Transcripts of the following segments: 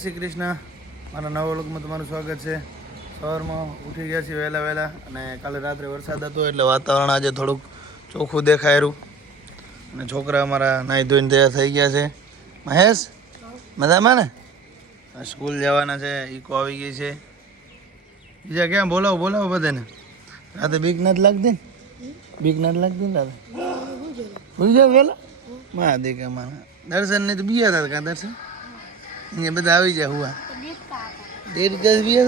શ્રી કૃષ્ણ, મારા નવા વ્લોગમાં તમારું સ્વાગત છે. સવારમાં ઉઠી ગયા છીએ વહેલા વહેલા અને કાલે રાત્રે વરસાદ હતો એટલે વાતાવરણ આજે થોડુંક ચોખ્ખું દેખાયેલું અને છોકરા અમારા નાહી ધોઈને તૈયાર થઈ ગયા છે. મહેશ મજામાં ને? સ્કૂલ જવાના છે. ઈકો આવી ગઈ છે. બીજા ક્યાં બોલાવો બધાને. રાતે બીક નથી લાગતી ને? બીક નથી લાગતી ને રાતે? ભૂલી જાવ પેલા મા દેખે મારા દર્શન ને તો બીયા હતા કાં દર્શન અહીંયા બધા આવી જાય હુआ डेढ़ गज भी है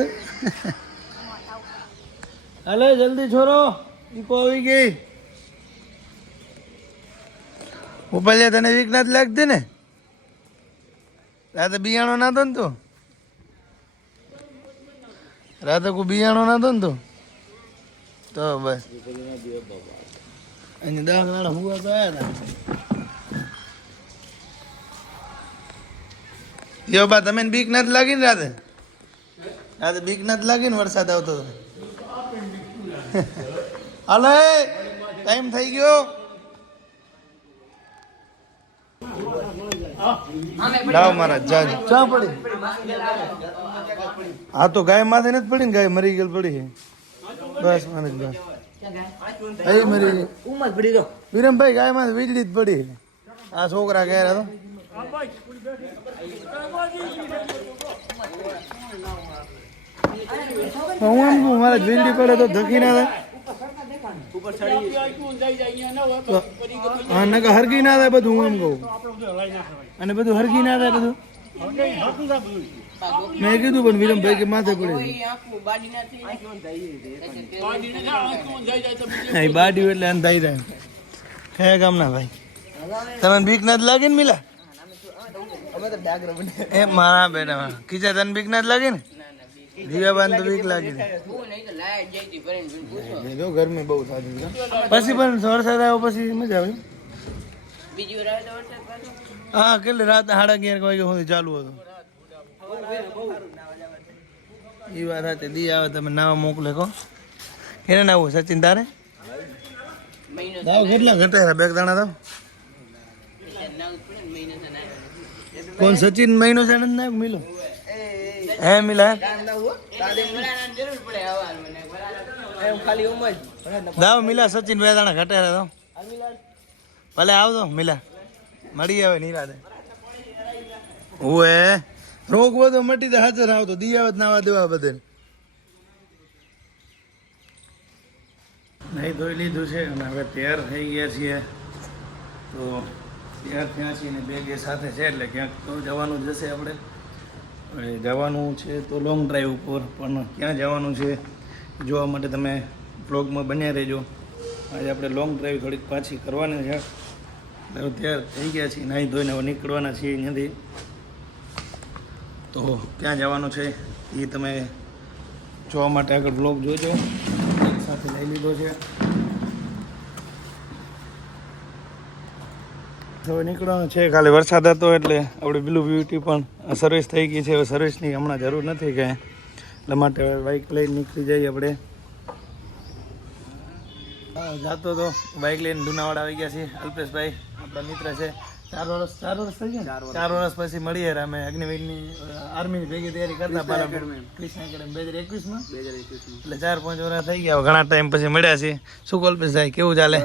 हेलो जल्दी छोरो इको આવી ગઈ ઉપલે તને વીક નથી લાગતી ને રાતે બિયાણો ના તો ને તો રાતે કો બિયાણો ના તો બસ અને દાખલા હુआ તો આયા હતા યો બા તમે બીક નથી લાગી ને રાતે બીક નથી લાગી ને વરસાદ આવતો તો હાલો ટાઈમ થઈ ગયો લાવ મારા ચા પડી હા તો ગાય માથે નથી પડી ને ગાય મરી ગયેલ પડી છે બસ મને બસ એ મરી ગઈ વિરમભાઈ ગાય માથે વીજળી જ પડી આ છોકરા ગયા હતા હું એમ કહું મારે વીજળી પડે તો ધકી ના થાય હા નકા હરગી ના થાય બધું હું એમ કહું અને બધું હરગી ના થાય બધું મેં કીધું પણ વિરમભાઈ કે માથે પડે બાડી એટલે અંધાઈ જાય હે ગામના ભાઈ તમે બીક નથી લાગે ને મિલા એ મારા બેટા કીધા તને બીક નથી લાગે ને દીવા બાંધ તો બીક લાગી જો ગરમી બહુ થતી પછી પણ વરસાદ આવ્યો પછી મજા આવી હા કેટલી રાત 11:30 વાગે સુધી ચાલુ હતું એ વાત હતી દી આવે તમે નાવા મોકલે કહો એને નાવું સચિન તારે દાવ કેટલા ઘટે બે દાણા દાવ કોણ સચિન મહિનો છે ને નાખ મિલો હે મિલા દાવ મિલા સચિન બે દાણા ઘટે તો ભલે આવતો મિલા મળી આવે નિરાતે ઓએ રોગ બધો મટી તો હાજર આવતો દી આવે નાવા દેવા બધે નહીં ધોઈ લીધું છે અને હવે તૈયાર થઈ ગયા છીએ તો તૈયાર થયા છીએ ને બેગે સાથે છે એટલે ક્યાંક તો જવાનું જશે આપણે જવાનું છે તો લોંગ ડ્રાઈવ ઉપર પણ ક્યાં જવાનું છે જોવા માટે તમે બ્લોગમાં બન્યા રહેજો આજે આપણે લોંગ ડ્રાઈવ થોડીક પાછી કરવાની છે એટલે તૈયાર થઈ ગયા છીએ નાહી ધોઈને હવે નીકળવાના છીએ અહીંયાથી તો ક્યાં જવાનું છે એ તમે જોવા માટે આગળ બ્લોગ જોજો સાથે લઈ લીધો છે હવે નીકળવાનું છે ખાલી વરસાદ હતો એટલે આપણે બ્લુ બ્યુટી પણ સર્વિસ થઈ ગઈ છે હવે સર્વિસની હમણાં જરૂર નથી કાંઈ એટલા માટે બાઇક લઈને નીકળી જઈએ આપણે જાતો તો બાઇક લઈને લુણાવાડા આવી ગયા છીએ અલ્પેશભાઈ આપણા મિત્ર છે 4 વર્ષ થઈ ગયા 4 વર્ષ પછી મળીએ અમે અગ્નિવીરની આર્મીની ભેગી તૈયારી કરતા કૃષ્ણ એકેડમી 2021માં એટલે 4-5 વર્ષ થઈ ગયા ઘણા ટાઈમ પછી મળ્યા છીએ શું કલ્પેશભાઈ કેવું ચાલે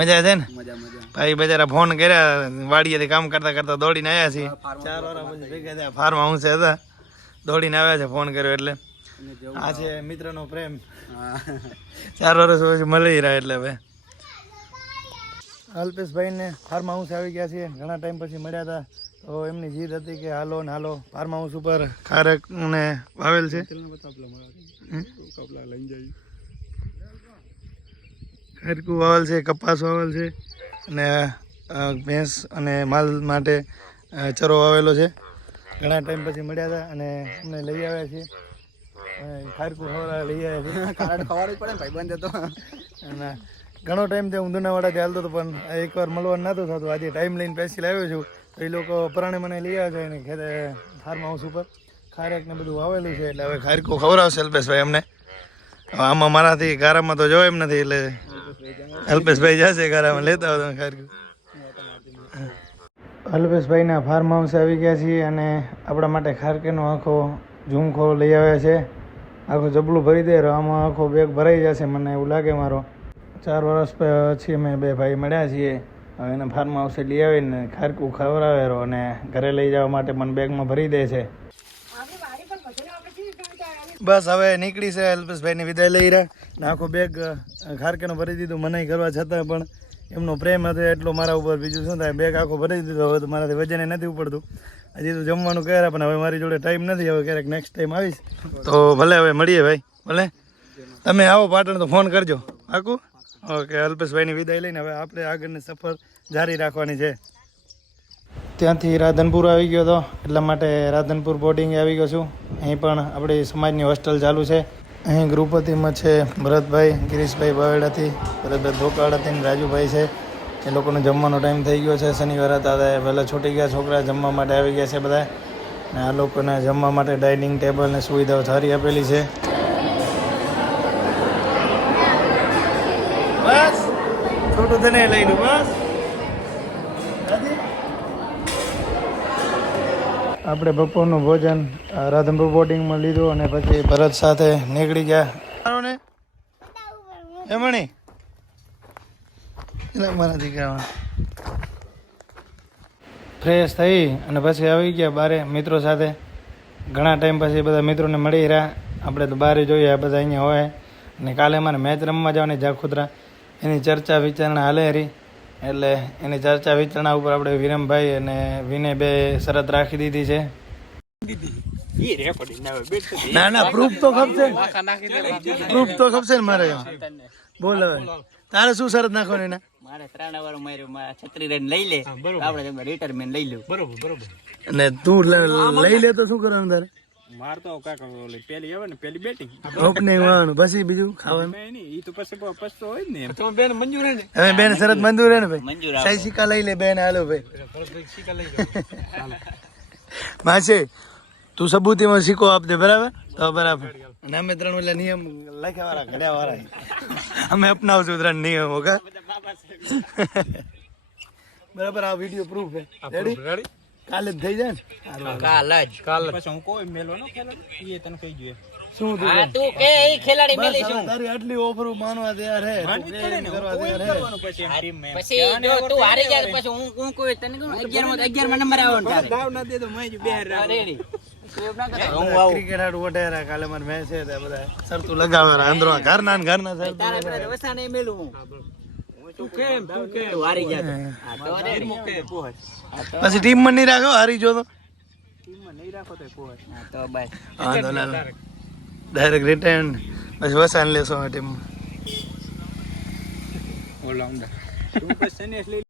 મજા છે ને ભાઈ બજારા ફોન કર્યા વાડીએથી કામ કરતા કરતા દોડીને આવ્યા છીએ 4 વર્ષ પછી ભેગા થયા ફાર્મ હાઉસ હતા દોડીને આવ્યા છે ફોન કર્યો એટલે આ છે મિત્રનો પ્રેમ 4 વર્ષ પછી મળી રહ્યા એટલે હવે અલ્પેશભાઈને ફાર્મ હાઉસ આવી ગયા છે ઘણા ટાઈમ પછી મળ્યા હતા તો એમની જીદ હતી કે હાલો ને હાલો ફાર્મ હાઉસ ઉપર ખારક ને વાવેલ છે ખારકું વાવેલ છે કપાસ વાવેલ છે અને ભેંસ અને માલ માટે ચરો વાવેલો છે ઘણા ટાઈમ પછી મળ્યા હતા અને અમને લઈ આવ્યા છીએ ખારકું ખવડાવવા લઈ આવ્યા છે ખવડાવવું પડે ભાઈ બંધ હતો અને ઘણો ટાઈમ ત્યાં હું લુણાવાડાથી હાલતો હતો પણ એકવાર મળવાનું નહોતું થતું આજે ટાઈમ લઈને પેસી લાવ્યો છું તો એ લોકો પરાણે મને લઈ આવ્યા છે ખેતે ફાર્મ હાઉસ ઉપર ખારેક ને બધું વાવેલું છે એટલે હવે ખારકું ખવડાવશે અલ્પેશભાઈ અમને આમાં મારાથી ગારામાં તો જો એમ નથી એટલે અલ્પેશભાઈ જશે ગારામાં લેતા હોય ખારકું અલ્પેશભાઈના ફાર્મ હાઉસ આવી ગયા છીએ અને આપણા માટે ખારકેનો આખો ઝુમખો લઈ આવ્યા છે. આખું જબલું ભરી દે આમાં આખો બેગ ભરાઈ જશે મને એવું લાગે. મારો 4 વર્ષ પછી અમે બે ભાઈ મળ્યા છીએ. હવે એને ફાર્મ હાઉસે લઈ આવીને ખારકું ખવડાવેરો અને ઘરે લઈ જવા માટે મને બેગમાં ભરી દે છે. બસ હવે નીકળી છે. અલ્પેશભાઈની વિદાય લઈ રહ્યા ને આખો બેગ ખારકેનો ભરી દીધું મનાઈ કરવા છતાં પણ એમનો પ્રેમ હતો એટલો મારા ઉપર. બીજું શું થાય, બેગ આખો ભરી દીધો. હવે તો મારાથી વજન નથી ઉપડતું. હજી તો જમવાનું કર્યા પણ હવે મારી જોડે ટાઈમ નથી. હવે ક્યારેક નેક્સ્ટ ટાઈમ આવીશ તો ભલે. હવે મળીએ ભાઈ, ભલે. તમે આવો પાટણ તો ફોન કરજો. આખું ઓકે. અલ્પેશભાઈની વિદાય લઈને હવે આપણે આગળની સફર જારી રાખવાની છે. ત્યાંથી રાધનપુર આવી ગયો હતો એટલા માટે રાધનપુર બોર્ડિંગે આવી ગયો છું. અહીં પણ આપણી સમાજની હોસ્ટેલ ચાલુ છે. અહીં ગૃહપતિમાં છે ભરતભાઈ, ગિરીશભાઈ બાવેડાથી, ભરતભાઈ ધોકાડાથી ને રાજુભાઈ છે. એ લોકોનો જમવાનો ટાઈમ થઈ ગયો છે. શનિવાર હતા વહેલા છૂટી ગયા છોકરા, જમવા માટે આવી ગયા છે બધા. ને આ લોકોને જમવા માટે ડાઇનિંગ ટેબલ ને સુવિધાઓ સારી આપેલી છે. બસ છોટું તને લઈ લો બસ. આપણે બપોરનું ભોજન રાધનપુર બોર્ડિંગમાં લીધું અને પછી ભરત સાથે નીકળી ગયા. ને એમણી મારા દીકરામાં ફ્રેશ થઈ અને પછી આવી ગયા બારે મિત્રો સાથે. ઘણા ટાઈમ પછી બધા મિત્રોને મળી રહ્યા. આપણે તો બહાર જોઈએ, આ બધા અહીંયા હોય. અને કાલે અમારે મેચ રમવા જવાની જાખોદરા, એની ચર્ચા વિચારણા હાલે રહી. એટલે એની ચર્ચા વિચારણા ઉપર આપણે વિરમભાઈ અને વિનય બે શરત રાખી દીધી છે. ના ના પ્રૂફ તો ખપશે, પ્રૂફ તો ખપશે ને મારે. બોલ હવે તારે શું શરત નાખવાની? ને મારે 3 વાર માર્યું, છત્રી રન લઈ લે આપણે રિટાયરમેન્ટ લઈ લે. બરોબર. અને તું લઈ લે તો શું કરવાનું તારે? મારતો કાકા પેલી આવે ને પેલી બેટિંગ ઓપનિંગ વાળું પછી બીજું ખાવાનું ઈ તો પછી પસ્તો હોય ને. તમે બેન મંજૂર હે ને? હવે બેન શરત મંજૂર હે ને ભાઈ? મંજૂર. સહી સિક્કા લઈ લે બેન. હાલો ભાઈ સિક્કા લઈ જાઓ. માસે તું સબૂતીમાં સિક્કો આપ દે, બરાબર? તો બરાબર. અને અમે 3 એટલે નિયમ લખ્યા વાળા ઘડ્યા વાળા અમે અપનાવશું 3 નિયમો. કા બરાબર? આ વિડીયો પ્રૂફ હે. રેડી? કાલે જ થઈ જાય ને? કાલ પછી હું કોઈ મેલો ન ખેલાડી એ તને કહી જોઈએ. શું તું કે એ ખેલાડી મેલી શું? તારી આટલી ઓફર માનવા તૈયાર હે, કરવા તૈયાર હે. પછી જો તું હારી જાય પછી હું કોઈ તને કહું 11 માં નંબર આવવાનો તારે દાવ ના દે તો મેં બે રેડી. ક્રિકેટ હાડ વટેરા કાલે માર મેચ છે તે બધા શરતું લગાવેરા અંદરો ઘરના ને ઘરના શરત. તારે પેલા વસાને મેલું તું કેમ હારી જાય તો રેડી. પછી ટીમ માં નહીં રાખો, હારી જો તો ટીમ માં નહીં રાખો તો પોહચ તો બાય. હા તો લાલ ડાયરેક્ટ રિટર્ન પછી વસાન લેશો ટીમ ઓલરાઉન્ડર તું પછી